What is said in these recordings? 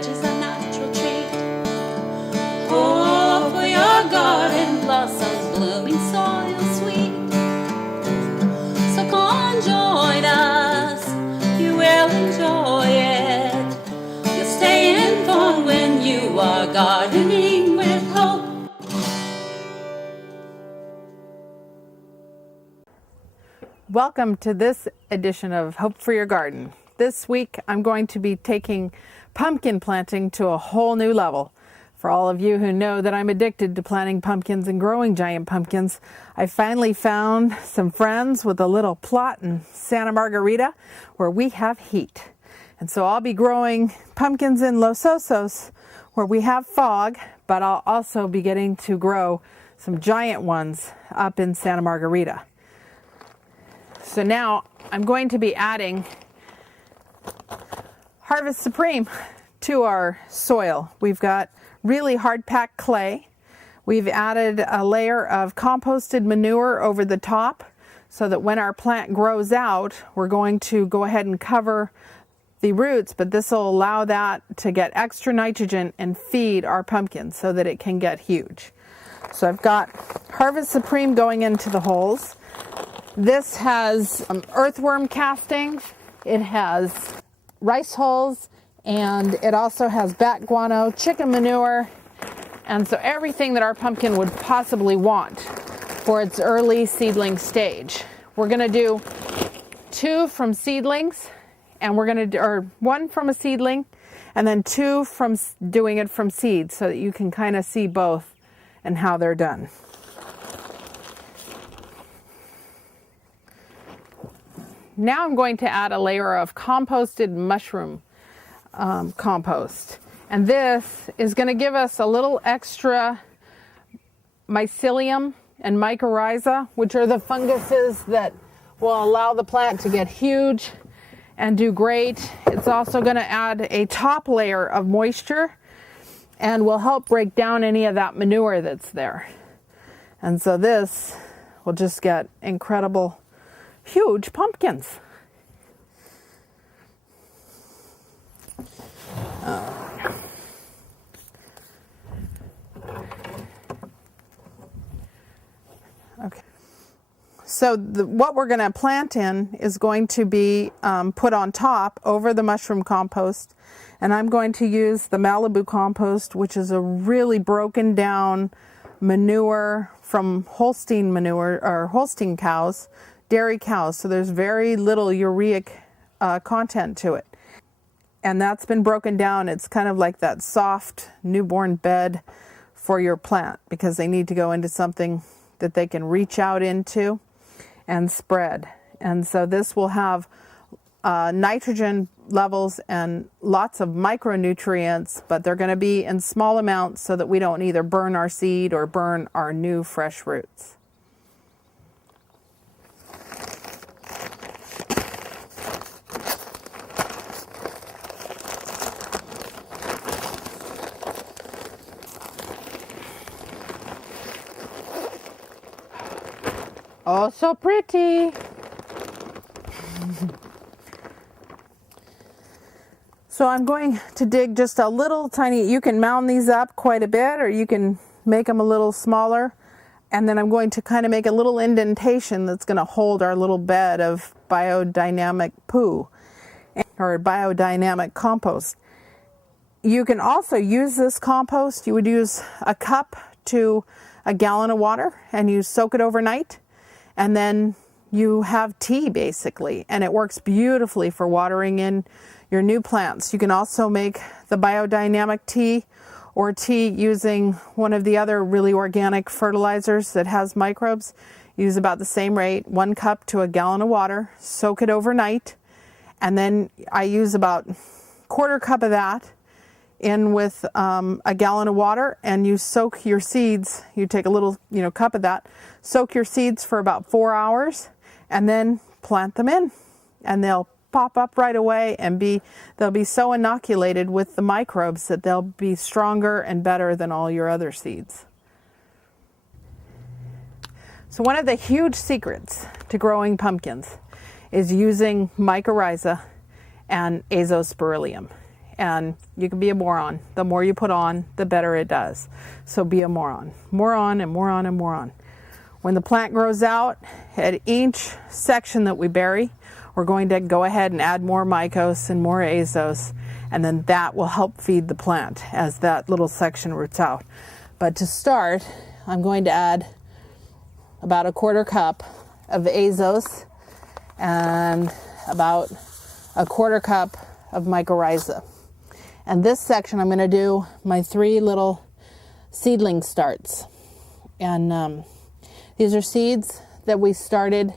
veg is a natural treat. Hope for your garden blossoms, blooming soil sweet. So come join us, you will enjoy it. You'll stay informed when you are gardening with hope. Welcome to this edition of Hope for Your Garden. This week I'm going to be taking pumpkin planting to a whole new level. For all of you who know that I'm addicted to planting pumpkins and growing giant pumpkins, I finally found some friends with a little plot in Santa Margarita where we have heat. And so I'll be growing pumpkins in Los Osos where we have fog, but I'll also be getting to grow some giant ones up in Santa Margarita. So now I'm going to be adding Harvest Supreme to our soil. We've got really hard packed clay. We've added a layer of composted manure over the top so that when our plant grows out, we're going to go ahead and cover the roots, but this will allow that to get extra nitrogen and feed our pumpkin so that it can get huge. So I've got Harvest Supreme going into the holes. This has earthworm castings, it has rice hulls, and it also has bat guano, chicken manure, and so everything that our pumpkin would possibly want for its early seedling stage. We're going to do 2 from seedlings, and we're going to do, or 1 from a seedling, and then 2 from doing it from seed so that you can kind of see both and how they're done. Now I'm going to add a layer of composted mushroom compost. And this is going to give us a little extra mycelium and mycorrhiza, which are the funguses that will allow the plant to get huge and do great. It's also going to add a top layer of moisture and will help break down any of that manure that's there. And so this will just get incredible huge pumpkins. Okay. So what we're going to plant in is going to be put on top over the mushroom compost, and I'm going to use the Malibu compost, which is a really broken down manure from Holstein manure or Holstein cows. Dairy cows, so there's very little ureic content to it. And that's been broken down. It's kind of like that soft newborn bed for your plant because they need to go into something that they can reach out into and spread. And so this will have nitrogen levels and lots of micronutrients, but they're going to be in small amounts so that we don't either burn our seed or burn our new fresh roots. Oh, so pretty. So I'm going to dig just a little tiny, you can mound these up quite a bit or you can make them a little smaller. And then I'm going to kind of make a little indentation that's going to hold our little bed of biodynamic poo or biodynamic compost. You can also use this compost. You would use a cup to a gallon of water and you soak it overnight. And then you have tea basically, and it works beautifully for watering in your new plants. You can also make the biodynamic tea or tea using one of the other really organic fertilizers that has microbes. Use about the same rate, 1 cup to a gallon of water, soak it overnight, and then I use about 1/4 cup of that in with a gallon of water, and you soak your seeds. You take a little cup of that, soak your seeds for about 4 hours, and then plant them in, and they'll pop up right away and they'll be so inoculated with the microbes that they'll be stronger and better than all your other seeds. So one of the huge secrets to growing pumpkins is using mycorrhiza and azospirillum. and you can be a moron. The more you put on, the better it does. So be a moron. More on and more on and more on. When the plant grows out, at each section that we bury, we're going to go ahead and add more mycos and more azos, and then that will help feed the plant as that little section roots out. But to start, I'm going to add about a 1/4 cup of azos and about a 1/4 cup of mycorrhiza. And this section I'm going to do my 3 little seedling starts. And these are seeds that we started,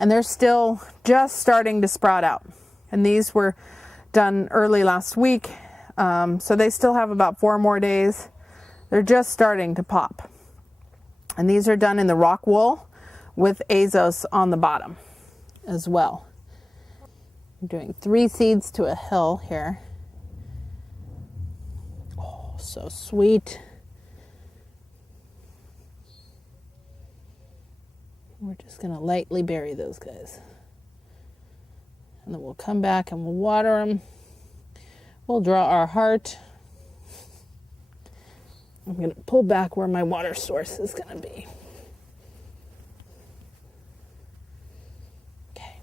and they're still just starting to sprout out. And these were done early last week, so they still have about 4 more days. They're just starting to pop. And these are done in the rock wool with azos on the bottom as well. I'm doing 3 seeds to a hill here. Oh, so sweet. We're just going to lightly bury those guys. And then we'll come back and we'll water them. We'll draw our heart. I'm going to pull back where my water source is going to be. Okay.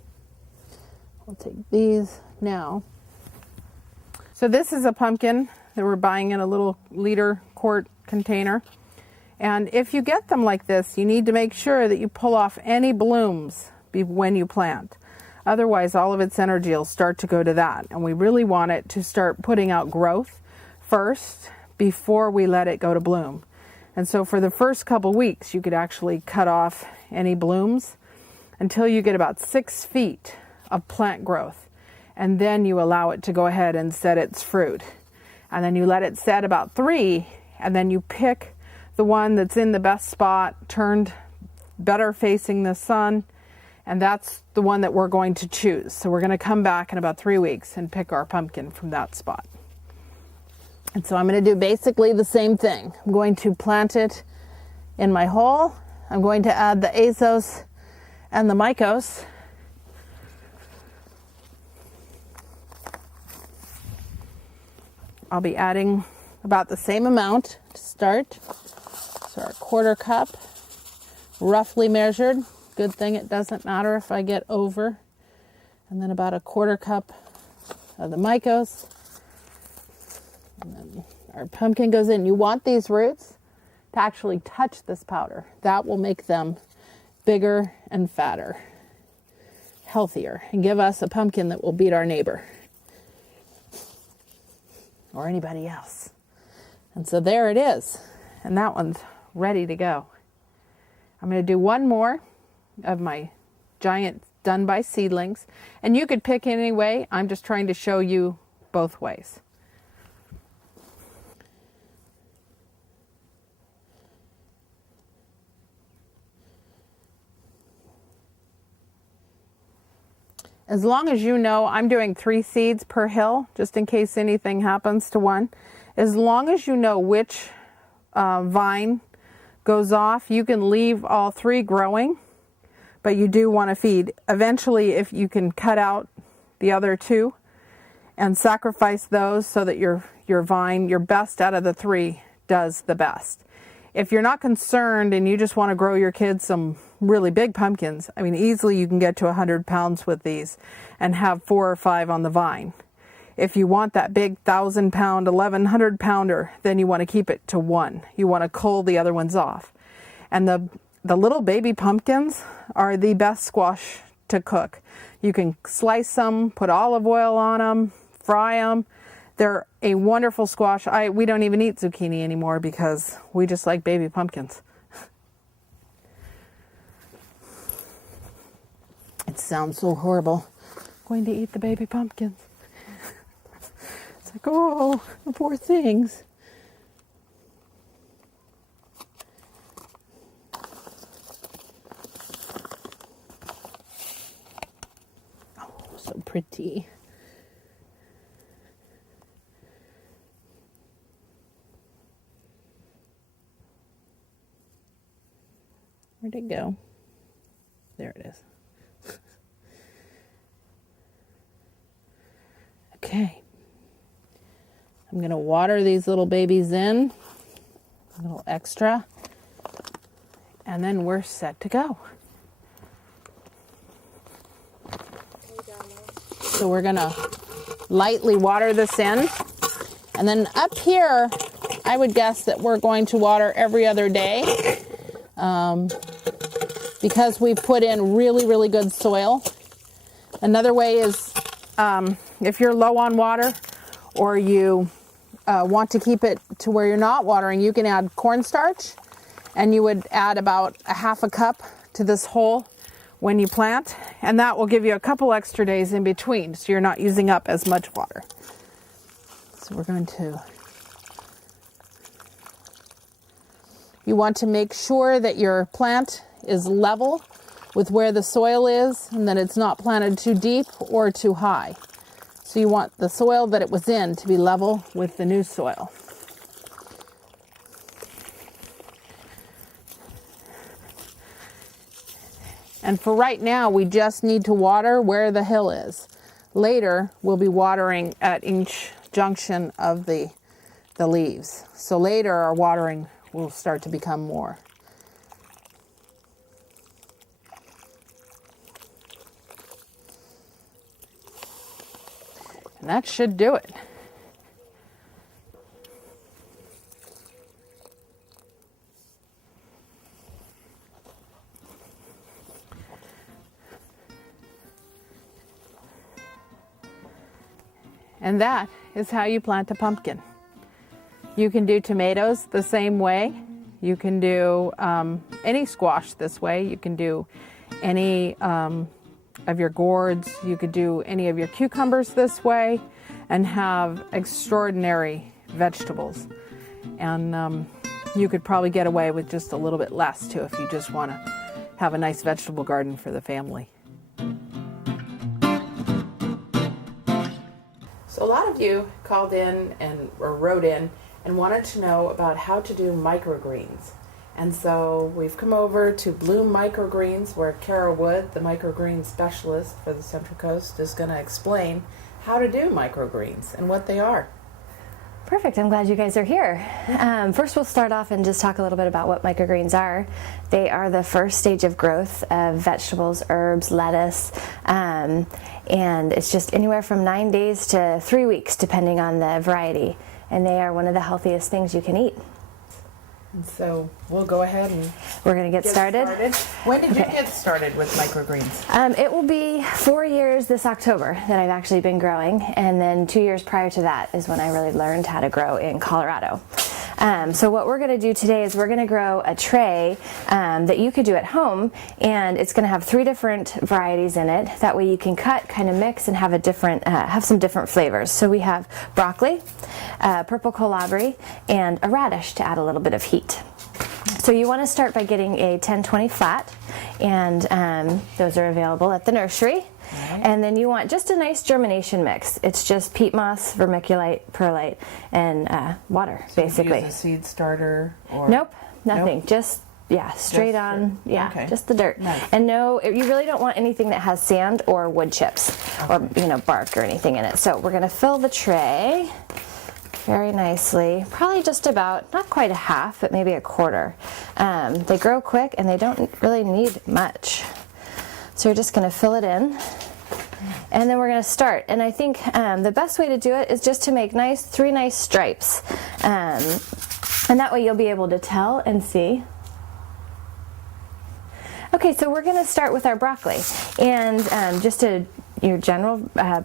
I'll take these now. So this is a pumpkin that we're buying in a little liter quart container. And if you get them like this, you need to make sure that you pull off any blooms when you plant. Otherwise, all of its energy will start to go to that. And we really want it to start putting out growth first before we let it go to bloom. And so for the first couple weeks, you could actually cut off any blooms until you get about 6 feet of plant growth. And then you allow it to go ahead and set its fruit. And then you let it set about 3, and then you pick the one that's in the best spot, turned better facing the sun, and that's the one that we're going to choose. So we're going to come back in about 3 weeks and pick our pumpkin from that spot. And so I'm going to do basically the same thing. I'm going to plant it in my hole. I'm going to add the azos and the mycos. I'll be adding about the same amount to start. So our 1/4 cup, roughly measured. Good thing it doesn't matter if I get over. And then about a 1/4 cup of the mycos. And then our pumpkin goes in. You want these roots to actually touch this powder. That will make them bigger and fatter, healthier, and give us a pumpkin that will beat our neighbor or anybody else. And so there it is. And that one's ready to go. I'm going to do one more of my giant done by seedlings. And you could pick any way. I'm just trying to show you both ways. As long as you know, I'm doing 3 seeds per hill, just in case anything happens to one. As long as you know which vine goes off, you can leave all 3 growing, but you do want to feed. Eventually, if you can cut out the other 2 and sacrifice those so that your vine, your best out of the 3, does the best. If you're not concerned and you just want to grow your kids some really big pumpkins, I mean, easily you can get to 100 pounds with these and have 4 or 5 on the vine. If you want that big 1,000-pound, 1,100 pounder, then you want to keep it to 1. You want to cull the other ones off. And the little baby pumpkins are the best squash to cook. You can slice them, put olive oil on them, fry them. They're a wonderful squash. We don't even eat zucchini anymore because we just like baby pumpkins. It sounds so horrible. Going to eat the baby pumpkins. It's like, oh, the poor things. Oh, so pretty. Where'd it go? There it is. Okay. I'm going to water these little babies in, a little extra, and then we're set to go. So we're going to lightly water this in. And then up here, I would guess that we're going to water every other day because we've put in really, really good soil. Another way is if you're low on water or you want to keep it to where you're not watering, you can add cornstarch, and you would add about a half a cup to this hole when you plant, and that will give you a couple extra days in between, so you're not using up as much water. So we're going to, you want to make sure that your plant is level with where the soil is and that it's not planted too deep or too high. So you want the soil that it was in to be level with the new soil. And for right now, we just need to water where the hill is. Later, we'll be watering at each junction of the leaves. So later, our watering will start to become more. And that should do it. And that is how you plant a pumpkin. You can do tomatoes the same way. You can do any squash this way. You can do any of your gourds. You could do any of your cucumbers this way and have extraordinary vegetables. And you could probably get away with just a little bit less too if you just want to have a nice vegetable garden for the family. So a lot of you called in or wrote in and wanted to know about how to do microgreens. And so we've come over to Bloom Microgreens, where Kara Wood, the microgreen specialist for the Central Coast, is going to explain how to do microgreens and what they are. Perfect. I'm glad you guys are here. First, we'll start off and just talk a little bit about what microgreens are. They are the first stage of growth of vegetables, herbs, lettuce, and it's just anywhere from 9 days to 3 weeks, depending on the variety. And they are one of the healthiest things you can eat. And so we'll go ahead and we're going to get started. When did you get started with microgreens? It will be 4 years this October that I've actually been growing, and then 2 years prior to that is when I really learned how to grow in Colorado. So what we're going to do today is we're going to grow a tray that you could do at home, and it's going to have 3 different varieties in it. That way you can cut, kind of mix, and have have some different flavors. So we have broccoli, purple kohlrabi, and a radish to add a little bit of heat. So you want to start by getting a 10-20 flat, and those are available at the nursery. Right. And then you want just a nice germination mix. It's just peat moss, vermiculite, perlite, and water, so basically. You use a seed starter? Or... Nope, nothing. Nope. Just straight on. Yeah, okay. Just the dirt. Nice. And no, you really don't want anything that has sand or wood chips, okay, or bark or anything in it. So we're going to fill the tray very nicely, probably just about, not quite a half, but maybe a quarter. They grow quick and they don't really need much. So you're just going to fill it in, and then we're going to start. And I think the best way to do it is just to make 3 nice stripes. And that way you'll be able to tell and see. Okay, so we're going to start with our broccoli. And just your general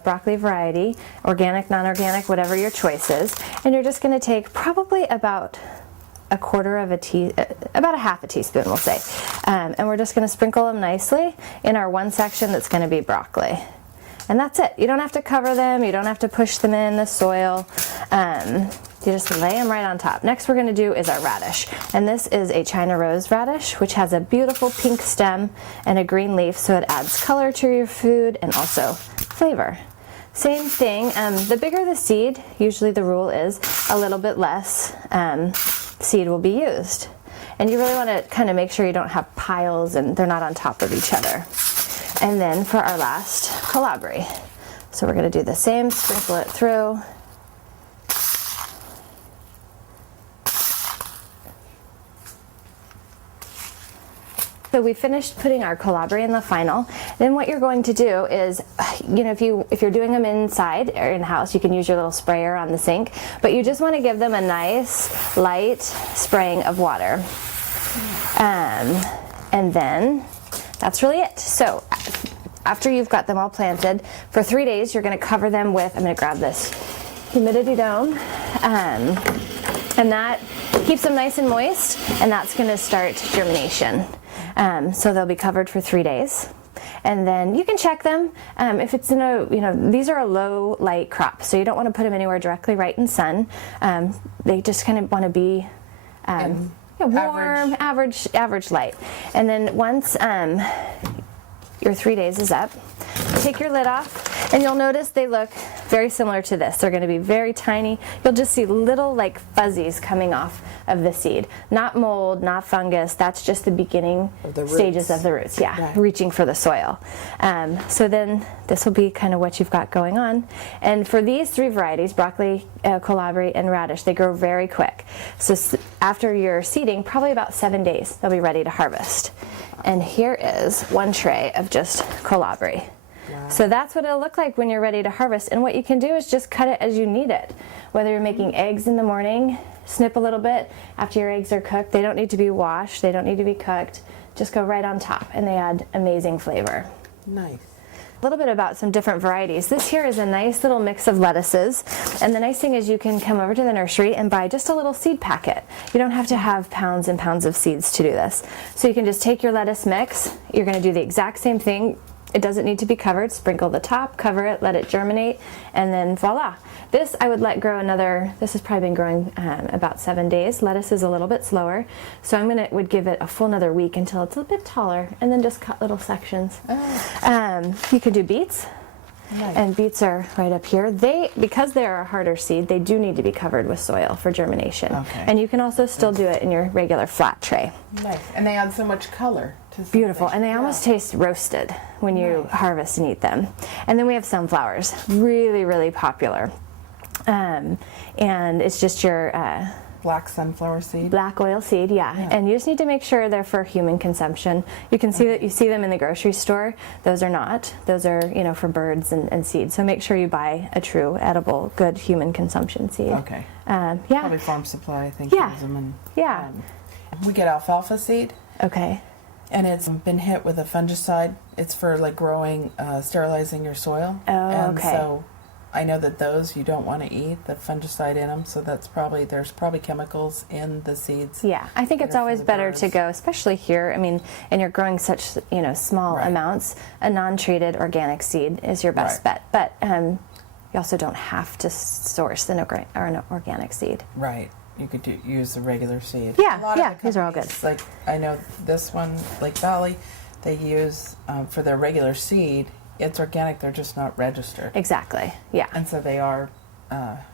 broccoli variety, organic, non-organic, whatever your choice is. And you're just going to take probably about about a half a teaspoon, we'll say. And we're just going to sprinkle them nicely in our one section that's going to be broccoli. And that's it. You don't have to cover them. You don't have to push them in the soil. You just lay them right on top. Next we're going to do is our radish. And this is a China rose radish, which has a beautiful pink stem and a green leaf, so it adds color to your food and also flavor. Same thing. The bigger the seed, usually the rule is a little bit less seed will be used. And you really want to kind of make sure you don't have piles and they're not on top of each other. And then for our last kohlrabi. So we're going to do the same, sprinkle it through. So we finished putting our colabri in the final. Then what you're going to do is, you know, if you're doing them inside or in house, you can use your little sprayer on the sink, but you just want to give them a nice light spraying of water. And then that's really it. So after you've got them all planted, for 3 days you're going to cover them with, I'm going to grab this humidity dome, and that keeps them nice and moist, and that's going to start germination. So they'll be covered for 3 days. And then you can check them. If it's in a, you know, these are a low light crop, so you don't want to put them anywhere directly right in sun. They just kind of want to be warm, average light. And then once your 3 days is up, take your lid off, and you'll notice they look very similar to this. They're going to be very tiny. You'll just see little like fuzzies coming off of the seed. Not mold, not fungus. That's just the beginning stages of the roots. Yeah, right. Reaching for the soil. So then this will be kind of what you've got going on. And for these 3 varieties, broccoli, colabri, and radish, they grow very quick. So after your seeding, probably about 7 days, they'll be ready to harvest. And here is one tray of just colabri. Wow. So that's what it'll look like when you're ready to harvest. And what you can do is just cut it as you need it. Whether you're making eggs in the morning, snip a little bit after your eggs are cooked. They don't need to be washed, they don't need to be cooked. Just go right on top, and they add amazing flavor. Nice. A little bit about some different varieties. This here is a nice little mix of lettuces, and the nice thing is you can come over to the nursery and buy just a little seed packet. You don't have to have pounds and pounds of seeds to do this. So you can just take your lettuce mix. You're going to do the exact same thing. It doesn't need to be covered. Sprinkle the top, cover it, let it germinate, and then voila. This I would let grow another, this has probably been growing about 7 days. Lettuce is a little bit slower, so would give it a full another week until it's a bit taller, and then just cut little sections. You can do beets. Nice. And beets are right up here. Because they're a harder seed, they do need to be covered with soil for germination. Okay. And you can also still do it in your regular flat tray. Nice. And they add so much color to something. Beautiful. And they almost taste roasted when you harvest and eat them. And then we have sunflowers, really, really popular. And it's just your black sunflower seed. Black oil seed, yeah. And you just need to make sure they're for human consumption. You can see that you see them in the grocery store. Those are not. Those are, you know, for birds and seeds. So make sure you buy a true, edible, good human consumption seed. Okay. Yeah. Probably Farm Supply, I think. Uses them. And, we get alfalfa seed. Okay. And it's been hit with a fungicide. It's for like growing, sterilizing your soil. Oh, and okay. So I know that those you don't want to eat, the fungicide in them, so there's probably chemicals in the seeds. Yeah, I think it's always better to go, especially here, I mean, and you're growing such, you know, small amounts, a non-treated organic seed is your best bet. But you also don't have to source an organic seed. Right. You could use the regular seed. Yeah, these are all good. Like, I know this one, Lake Valley, they use, for their regular seed, it's organic, they're just not registered. Exactly, yeah. And so they are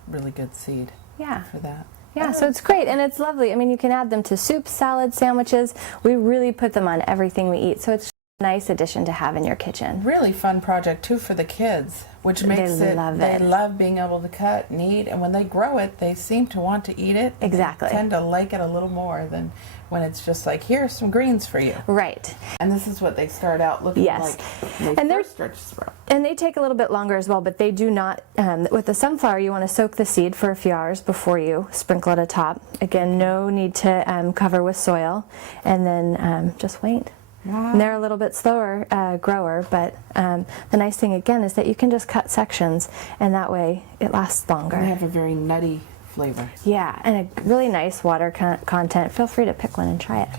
really good seed for that. Yeah, so it's great, and it's lovely. I mean, you can add them to soups, salads, sandwiches. We really put them on everything we eat, so it's a nice addition to have in your kitchen. Really fun project, too, for the kids, which makes they love being able to cut and eat, and when they grow it, they seem to want to eat it. Exactly. They tend to like it a little more than when it's just like, here's some greens for you. Right. And this is what they start out looking like when they first start to sprout. And they take a little bit longer as well, but they do not, with the sunflower, you want to soak the seed for a few hours before you sprinkle it atop. Again, no need to cover with soil, and then just wait. Wow. And they're a little bit slower grower, but the nice thing again is that you can just cut sections, and that way it lasts longer. And they have a very nutty flavor. Yeah, and a really nice water content. Feel free to pick one and try it.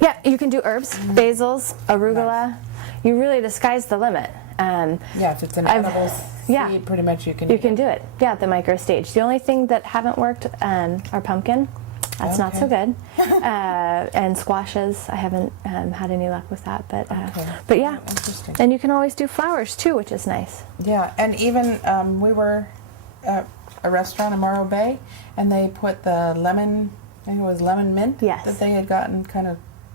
Yeah, you can do herbs, basils, arugula. You really, the sky's the limit. If it's an edible seed, pretty much you can do it. Yeah, at the micro stage. The only thing that haven't worked are pumpkin. That's not so good. And squashes, I haven't had any luck with that. But yeah, interesting. And you can always do flowers too, which is nice. Yeah, and even we were at a restaurant in Morro Bay, and they put the lemon, I think it was lemon mint that they had gotten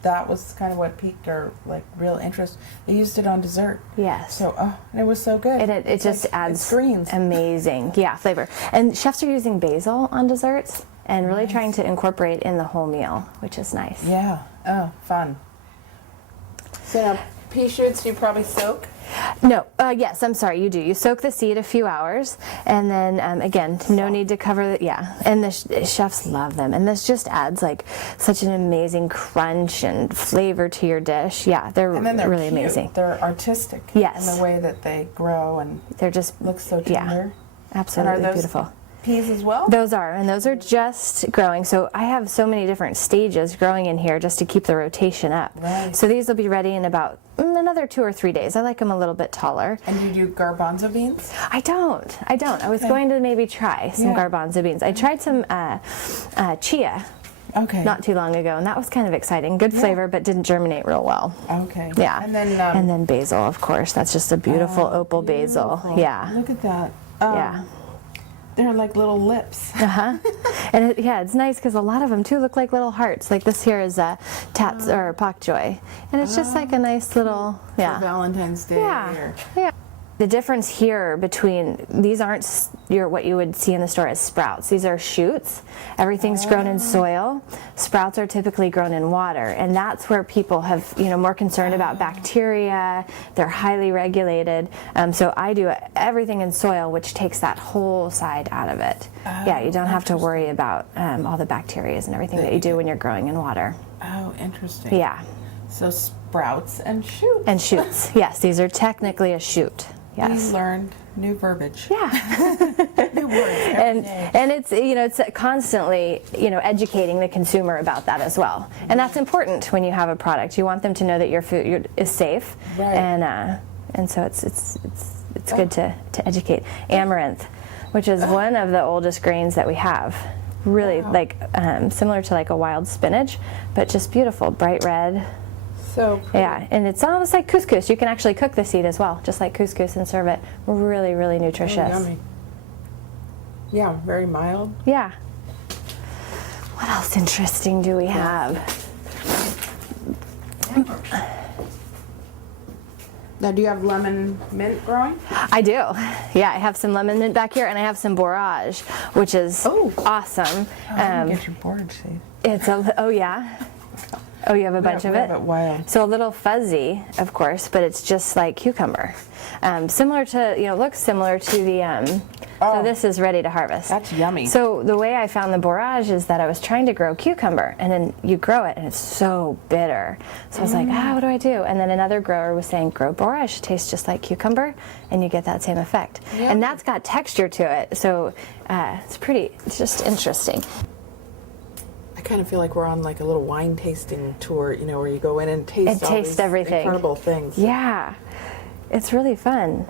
that was kind of what piqued our real interest. They used it on dessert. Yes. So, and it was so good. And it just adds greens. Amazing, flavor. And chefs are using basil on desserts, and really trying to incorporate in the whole meal, which is nice. Yeah. Oh, fun. So now, pea shoots you probably soak? No, yes, I'm sorry, you do. You soak the seed a few hours, and then again, no need to cover the, and the chefs love them, and this just adds like such an amazing crunch and flavor to your dish. Yeah, they're really cute. Amazing. They're artistic. Yes. In the way that they grow, and they're just look so tender. Absolutely and are those beautiful. Peas as well? Those are, and those are just growing. So I have so many different stages growing in here just to keep the rotation up. Right. So these will be ready in about another 2 or 3 days. I like them a little bit taller. And you do garbanzo beans? I don't. I was going to maybe try some garbanzo beans. I tried some chia. Okay. Not too long ago, and that was kind of exciting. Good flavor, but didn't germinate real well. Okay. Yeah. And then basil, of course. That's just a beautiful opal basil. Yeah. Look at that. Yeah. They're like little lips. And it's nice because a lot of them too look like little hearts. Like this here is tats or pak choy, and it's just like a nice little For Valentine's Day. Yeah. The difference here between these aren't what you would see in the store as sprouts. These are shoots. Everything's grown in soil. Sprouts are typically grown in water, and that's where people have more concerned about bacteria. They're highly regulated. So I do everything in soil, which takes that whole side out of it. Yeah, you don't have to worry about all the bacteria and everything that you do when you're growing in water. Oh, interesting. Yeah. So sprouts and shoots. And shoots. Yes, these are technically a shoot. Yes. We learned new verbiage. Yeah. New words every day. And it's it's constantly educating the consumer about that as well, and that's important when you have a product. You want them to know that your food is safe, right. And so it's good to educate. Amaranth, which is one of the oldest grains that we have, really similar to like a wild spinach, but just beautiful, bright red. So pretty. Yeah, and it's almost like couscous. You can actually cook the seed as well, just like couscous, and serve it. Really, really nutritious. Oh, yummy. Yeah, very mild. Yeah. What else interesting do we have? Now, do you have lemon mint growing? I do. Yeah, I have some lemon mint back here, and I have some borage, which is awesome. Get your borage seed. It's Oh, you have a bunch of it? Wild. So a little fuzzy, of course, but it's just like cucumber. Similar to, looks similar to the, so this is ready to harvest. That's yummy. So the way I found the borage is that I was trying to grow cucumber, and then you grow it, and it's so bitter. So I was like, what do I do? And then another grower was saying, grow borage, it tastes just like cucumber, and you get that same effect. Yeah. And that's got texture to it, so it's just interesting. I kind of feel like we're on like a little wine tasting tour, where you go in and taste all these everything. Incredible things. Yeah, it's really fun.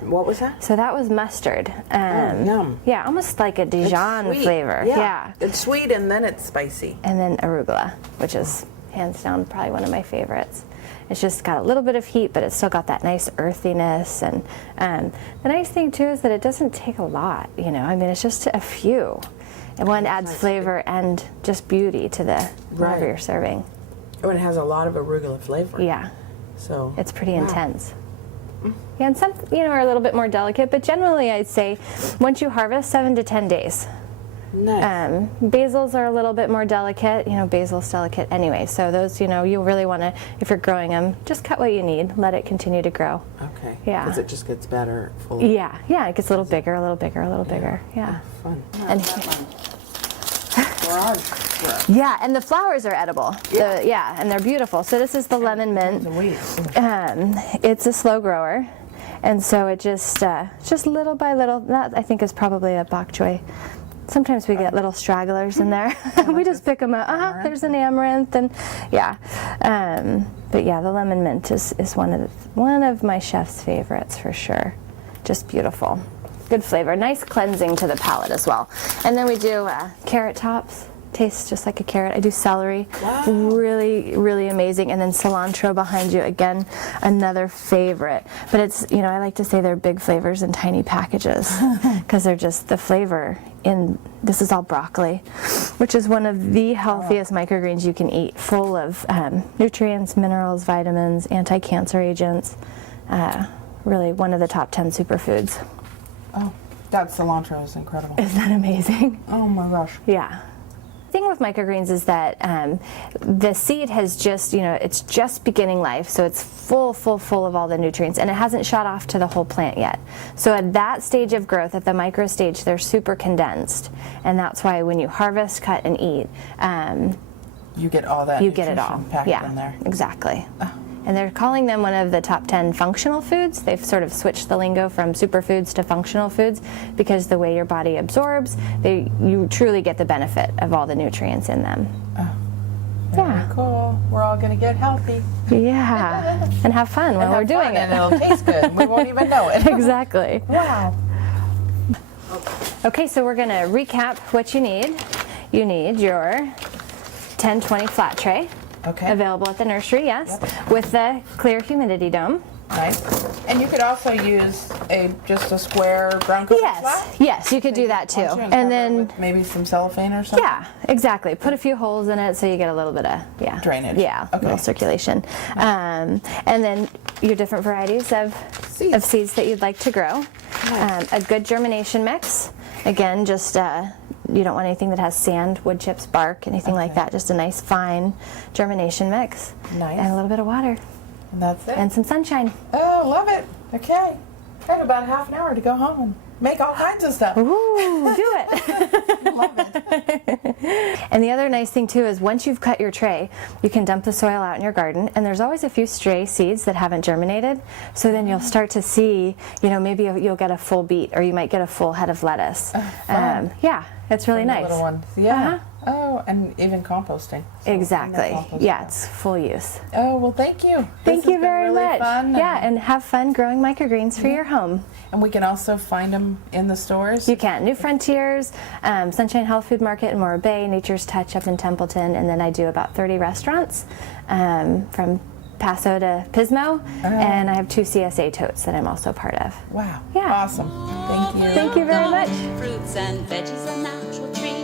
What was that? So that was mustard. Yum. Yeah, almost like a Dijon flavor. Yeah. It's sweet and then it's spicy. And then arugula, which is hands down probably one of my favorites. It's just got a little bit of heat, but it's still got that nice earthiness. And the nice thing too is that it doesn't take a lot. It's just a few. And one adds flavor and just beauty to the whatever you're serving. Oh, and it has a lot of arugula flavor. Yeah. So it's pretty intense. Yeah, and some are a little bit more delicate, but generally I'd say once you harvest, 7 to 10 days. Nice. Basils are a little bit more delicate. Basil's delicate anyway. So those, you really want to, if you're growing them, just cut what you need. Let it continue to grow. Okay. Yeah. Because it just gets better. Yeah. It gets a little bigger, a little bigger, a little bigger. Yeah. Fun. And yeah, and the flowers are edible. And they're beautiful. So this is the lemon mint. It's a slow grower, and so it just little by little. That I think is probably a bok choy. Sometimes we get little stragglers in there. We just pick them up. There's an amaranth, and but yeah, the lemon mint is one of my chef's favorites for sure. Just beautiful. Good flavor, nice cleansing to the palate as well. And then we do carrot tops. Tastes just like a carrot. I do celery. Wow. Really, really amazing. And then cilantro behind you. Again, another favorite. But it's, I like to say they're big flavors in tiny packages because they're just the flavor in, this is all broccoli, which is one of the healthiest microgreens you can eat, full of nutrients, minerals, vitamins, anti-cancer agents. Really one of the top 10 superfoods. Oh, that cilantro is incredible. Isn't that amazing? Oh my gosh. Yeah. thing with microgreens is that the seed has just, it's just beginning life, so it's full of all the nutrients, and it hasn't shot off to the whole plant yet. So at that stage of growth, at the micro stage, they're super condensed, and that's why when you harvest, cut, and eat, you get all that. You get it all. Packed in there. Exactly. And they're calling them one of the top 10 functional foods. They've sort of switched the lingo from superfoods to functional foods because the way your body absorbs, you truly get the benefit of all the nutrients in them. Very cool. We're all going to get healthy. Yeah, and have fun while we're doing it. And it'll taste good. And we won't even know it. Exactly. Wow. Okay, so we're going to recap what you need. You need your 10-20 flat tray. Okay. Available at the nursery, yes, with the clear humidity dome. Nice. And you could also use just a square ground cover flat? Yes, you could do that too. And then with maybe some cellophane or something? Yeah, exactly. Put a few holes in it so you get a little bit of drainage. Yeah, a little circulation. And then your different varieties of seeds that you'd like to grow. Nice. A good germination mix. Again, just you don't want anything that has sand, wood chips, bark, anything like that. Just a nice fine germination mix. Nice. And a little bit of water. And that's it. And some sunshine. Oh, love it. Okay. I have about half an hour to go home and make all kinds of stuff. Ooh, do it. Love it. And the other nice thing too is once you've cut your tray, you can dump the soil out in your garden, and there's always a few stray seeds that haven't germinated. So then you'll start to see, maybe you'll get a full beet, or you might get a full head of lettuce. Yeah, it's really nice. Little ones. Yeah. Oh, and even composting. So exactly. Yeah, it's full use. Oh, well, thank you. Thank you very much. Fun and have fun growing microgreens for your home. And we can also find them in the stores? You can. New Frontiers, Sunshine Health Food Market in Morro Bay, Nature's Touch up in Templeton, and then I do about 30 restaurants from Paso to Pismo, and I have 2 CSA totes that I'm also part of. Wow. Yeah. Awesome. Thank you. Thank you very much. Fruits and veggies, a natural tree.